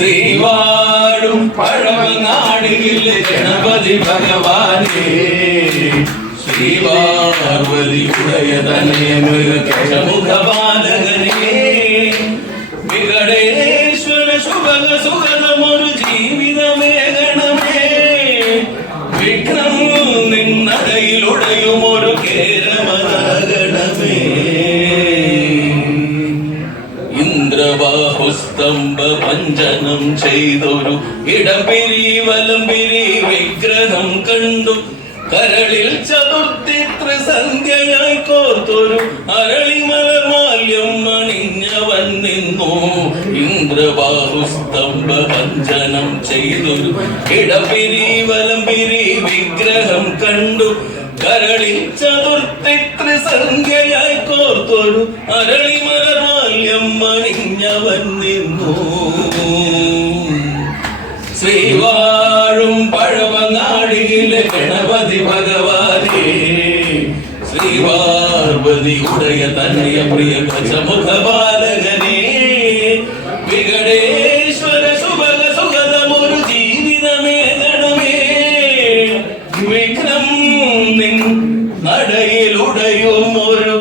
ശ്രീവാഴും പഴമങ്ങാടിയിലെ ഗണപതി ഭഗവാനേ ശ്രീപാർവതിയുടയ തനയനൊരു കേശമുഖപാലകനേ വികടേശ്വര ശുഭക സുഗതമൊരു ജീവിതമേ ഗണമേ വിഘ്നം നിന്നടയിലുടയുമൊരു കേരമഗണമേ ഇന്ദ്രബാഹുസ്തംഭ ഭഞ്ജനം ചെയ്തൊരു ഇടപിരിവലംപിരി വിഗ്രഹം കണ്ടു കരളിൽ ചതുർത്ഥി ത്രിസന്ധ്യയായി കോർത്തൊരു അരളിമലർമാല്യം അണിഞ്ഞവൻ നിന്നു ഇന്ദ്രബാഹുസ്തംഭ ഭഞ്ജനം ചെയ്തൊരു ഇടപിരിവലംപിരി വിഗ്രഹം കണ്ടു കരളിൽ ചതുർത്ഥി ത്രിസന്ധ്യയായി കോർത്തൊരു അരളിമലർമാല്യം അണിഞ്ഞവൻ നിന്നു ശ്രീവാഴും പഴമങ്ങാടിയിലെ ഗണപതി ഭഗവാനേ ശ്രീപാർവതിയുടയ തനയ പ്രിയ ഗജമുഖപാലകനേ വികടേശ്വര ശുഭക സുഗതമൊരു ജീവിതമേ ഗണമേ വിഘ്നം നിൻ നടയിലുടയുമൊരു